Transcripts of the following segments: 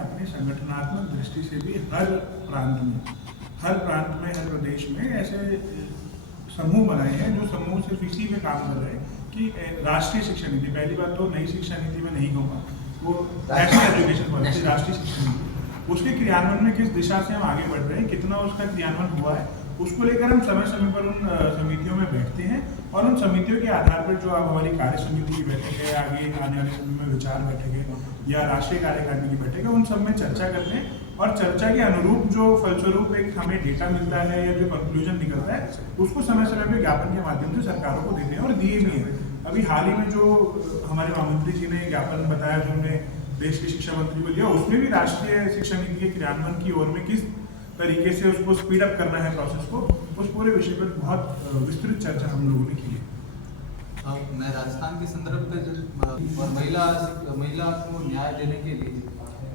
अपने संगठनात्मक दृष्टि से भी हर प्रांत में हर प्रदेश में ऐसे समूह बनाए हैं जो समूह सिर्फ इसी पे काम कर रहे हैं कि राष्ट्रीय शिक्षा नीति, पहली बात तो नई शिक्षा नीति में नहीं कहूँगा, वो नेशनल एजुकेशन पॉलिसी राष्ट्रीय शिक्षा नीति, उसके क्रियान्वयन में किस दिशा से हम आगे बढ़ रहे हैं, कितना उसका क्रियान्वयन हुआ है, उसको लेकर हम समय समय पर उन समितियों में बैठते हैं और उन समितियों के आधार पर जो अब हमारी कार्य समिति की बैठक है, आगे आने वाले समय में विचार बैठक है या राष्ट्रीय कार्यकारिणी की बैठक है, उन सब में चर्चा करते हैं और चर्चा के अनुरूप जो फलस्वरूप एक हमें डेटा मिलता है या जो कंक्लूजन निकलता है उसको समय समय पर ज्ञापन के माध्यम से सरकारों को देते हैं और दिए भी हैं। अभी हाल ही में जो हमारे महामंत्री जी ने ज्ञापन बताया जो हमने देश के शिक्षा मंत्री को दिया, उसमें भी राष्ट्रीय शिक्षा नीति के क्रियान्वयन की ओर में किस तरीके से उसको स्पीड अप करना है प्रोसेस को, उस पूरे विषय पर बहुत विस्तृत चर्चा हम लोगों ने की है। मैं राजस्थान के संदर्भ पे और महिला को न्याय देने के लिए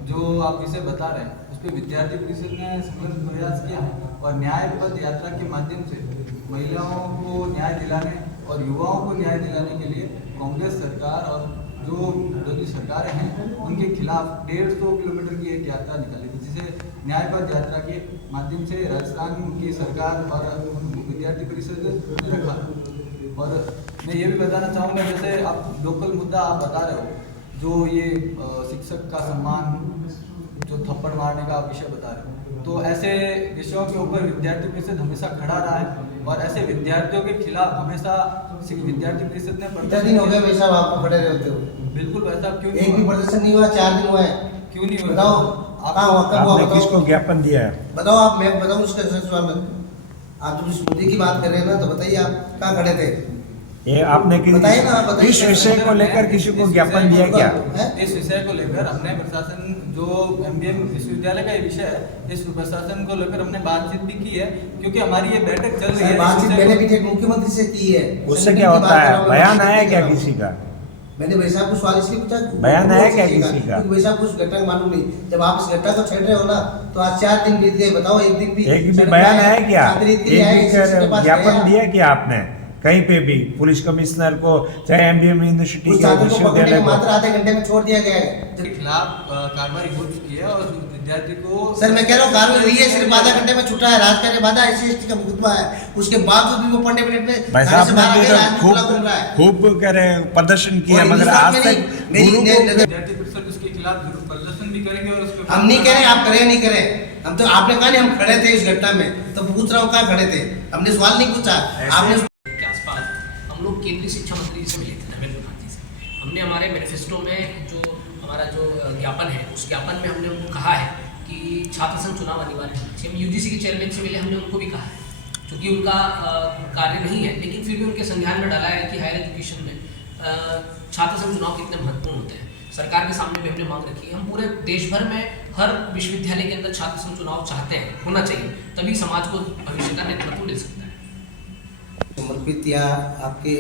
जो आप विषय बता रहे हैं उस पर विद्यार्थी परिषद ने संघर्ष प्रयास किया है और न्याय पद यात्रा के माध्यम से महिलाओं को न्याय दिलाने और युवाओं को न्याय दिलाने के लिए कांग्रेस सरकार और जो विरोधी सरकारें हैं उनके खिलाफ 150 किलोमीटर की एक यात्रा निकाली थी, जिसे न्याय पद यात्रा के माध्यम से राजस्थान की सरकार और विद्यार्थी परिषद ने रखा। और मैं ये भी बताना चाहूँगा, जैसे आप लोकल मुद्दा आप बता रहे हो, जो ये शिक्षक का सम्मान, जो थप्पड़ मारने का विषय बता रहे हो, तो ऐसे विषयों के ऊपर विद्यार्थी परिषद हमेशा खड़ा रहा है और ऐसे विद्यार्थियों के खिलाफ हमेशा विद्यार्थी परिषद ने दिन हो गए भाई साहब आपको खड़े रहते हो। बिल्कुल भाई साहब, क्यों एक भी प्रदर्शन नहीं हुआ, 4 दिन हुआ है, क्यों नहीं हुआ? बताओ आपने किसको ज्ञापन दिया है? बताओ आप, मैं बताऊं उसका सवाल में। आप जब इस मुद्दे की बात कर रहे हैं ना, तो बताइए आप कहाँ खड़े थे? ये आपने बताइए ना, बताइए। इस विषय को लेकर किसी को ज्ञापन दिया क्या? इस विषय को लेकर हमने प्रशासन, जो एमबीएम विश्वविद्यालय का ये विषय है, इस प्रशासन को लेकर हमने बातचीत भी की है, क्योंकि हमारी ये बैठक चल रही है। बातचीत मैंने भी मुख्यमंत्री से की है। उससे क्या होता है? बयान आया क्या किसी का? मैंने भाई साहब को सवाल इसलिए पूछा, बयान आया क्या किसी का? भाई साहब कुछ घटना मालूम नहीं, जब आप इस घटना को छेड़ रहे हो ना, तो आज 4 दिन बीत गए, बताओ एक दिन भी बयान आया क्या? एक भी ज्ञापन दिया क्या आपने कहीं पे भी? पुलिस कमिश्नर को, चाहे एमबीएम यूनिवर्सिटी के विश्वविद्यालय को मात्र आधे घंटे में छोड़ दिया गया है। के खिलाफ कार्रवाई हो चुकी है और विद्यार्थी को, सर मैं कह रहा हूँ कार्रवाई हुई है, सिर्फ आधा घंटे में छुटा है, राज का बाधा SC/ST का मुकदमा है, उसके बावजूद भी वो 15 मिनट में भाई साहब खूब करे प्रदर्शन किया, मगर आज तक विद्यार्थी परिषद उसके खिलाफ प्रदर्शन भी करेंगे और उसके हम नहीं कह रहे आप करें नहीं करें, हम तो आपने कहा नहीं हम खड़े थे इस घटना में, तो पूछ रहा हूँ कहाँ खड़े थे, हमने सवाल नहीं पूछा आपने। के आसपास हम लोग केंद्रीय शिक्षा मंत्री से मिले थे, नरेंद्र मोदी से। हमने हमारे मैनिफेस्टो में जो हमारा जो ज्ञापन है, उस ज्ञापन में हमने उनको कहा है कि छात्र संघ चुनाव अनिवार्य होना चाहिए। हम यूजीसी के चेयरमैन से मिले, हमने उनको भी कहा है, क्योंकि उनका कार्य नहीं है, लेकिन फिर भी उनके संज्ञान में डाला है कि हायर एजुकेशन में छात्र संघ चुनाव कितने महत्वपूर्ण होते हैं। सरकार के सामने भी हमने मांग रखी है। हम पूरे देश भर में हर विश्वविद्यालय के अंदर छात्र संघ चुनाव चाहते हैं, होना चाहिए, तभी समाज को भविष्य का नेतृत्व मिल सकता है। समर्पित या आपके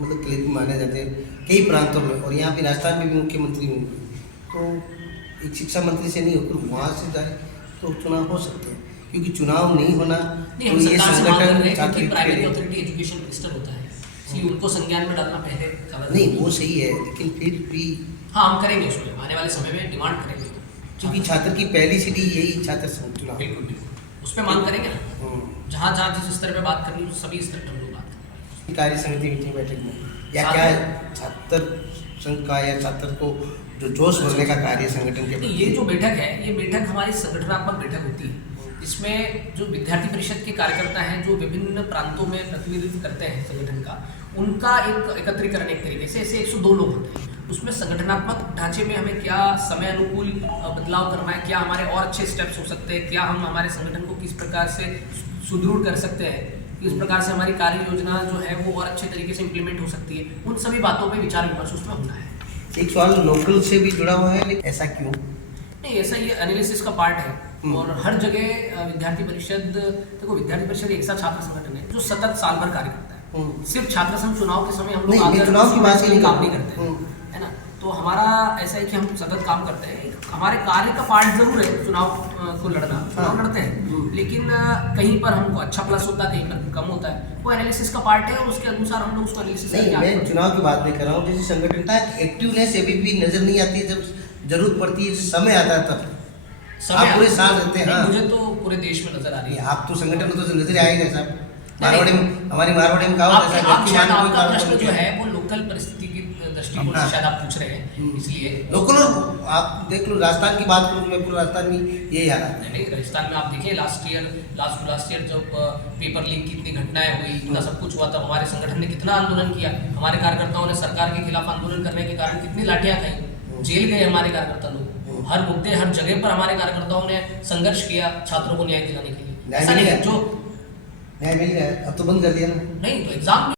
मतलब क्लिप माने जाते हैं कई प्रांतों में, और यहाँ पे राजस्थान में भी मुख्यमंत्री होंगे, तो एक शिक्षा मंत्री से नहीं होकर वहाँ से जाए तो चुनाव हो सकते हैं, क्योंकि चुनाव नहीं होना नहीं, हम सरकार से मांग कर रहे हैं कि प्राइमरी अथॉरिटी एजुकेशन मिनिस्टर होता है, इसलिए उनको संज्ञान में डालना पहले नहीं, वो सही है, लेकिन फिर भी हाँ हम करेंगे, उसमें आने वाले समय में डिमांड करेंगे, क्योंकि छात्र की पहली सीढ़ी यही छात्र संघ चुनाव। बिल्कुल बिल्कुल उस पर मांग करेंगे ना, जहाँ जहाँ जिस स्तर पे बात करनी है सभी स्तर पर हम लोग बात करेंगे। कार्य समिति मीटिंग बैठक में या क्या छात्र संघ का या छात्र को जो जोश भरने का कार्य संगठन के, ये जो बैठक है, ये बैठक हमारी संगठनात्मक बैठक होती है। इसमें जो विद्यार्थी परिषद के कार्यकर्ता हैं, जो विभिन्न प्रांतों में प्रतिनिधित्व करते हैं संगठन का, उनका एक एकत्रीकरण एक तरीके से, ऐसे 102 लोग होते हैं। उसमें संगठनात्मक ढांचे में हमें क्या समय अनुकूल बदलाव करना है, क्या हमारे और अच्छे स्टेप्स हो सकते हैं, क्या हम हमारे संगठन को किस प्रकार से सुदृढ़ कर सकते हैं, किस प्रकार से हमारी कार्य योजना जो है वो और अच्छे तरीके से इम्प्लीमेंट हो सकती है, उन सभी बातों पे विचार विमर्श उसमें होना है। एक सवाल लोकल से भी जुड़ा हुआ है, लेकिन ऐसा क्यों? नहीं, ऐसा ये एनालिसिस का पार्ट है, और हर जगह विद्यार्थी परिषद, देखो विद्यार्थी परिषद एक ऐसा छात्र संगठन है जो सतत साल भर कार्य करता है। सिर्फ छात्र संघ चुनाव के समय हम लोग चुनाव की बात काम नहीं करते हैं, है ना। तो हमारा ऐसा है कि हम सतत काम करते हैं, हमारे कार्य का पार्ट जरूर है चुनाव को लड़ना, चुनाव लड़ते हैं, लेकिन कहीं पर हमको अच्छा प्लस होता है, कहीं पर कम होता है, वो एनालिसिस का पार्ट है और उसके अनुसार हम लोग उसको एनालिसिस नहीं, मैं चुनाव की बात नहीं कर रहा हूँ, जैसे संगठन का एक्टिवनेस अभी भी नजर नहीं आती है, जब जरूरत पड़ती है, समय आता है तब आप पूरे साल रहते हैं, नहीं, हाँ। मुझे तो पूरे देश में नजर आ रही नहीं, है। आप तो संगठन में तो नजर आएगा साहब। मारवाड़ी में, हमारी मारवाड़ी में कहा आप होता है आप व्यक्ति शायद मान कोई आपका काम प्रश्न करके। जो है वो लोकल परिस्थिति की दृष्टिकोण से हाँ। शायद आप पूछ रहे हैं, इसलिए लोकल, आप देख लो राजस्थान की बात करूँ, मैं पूरे राजस्थान में यही हालात है। नहीं, राजस्थान में आप देखिए लास्ट ईयर जब पेपर लीक की इतनी घटनाएं हुई, इतना सब कुछ हुआ, तब हमारे संगठन ने कितना आंदोलन किया। हमारे कार्यकर्ताओं ने सरकार के खिलाफ आंदोलन करने के कारण कितनी लाठियां खाई, जेल गए हमारे कार्यकर्ता लोग। हर मुद्दे, हर जगह पर हमारे कार्यकर्ताओं ने संघर्ष किया छात्रों को न्याय दिलाने के लिए। न्याय ऐसा मिल नहीं गया? है जो न्याय मिल गया, अब तो बंद कर दिया ना। नहीं, तो एग्जाम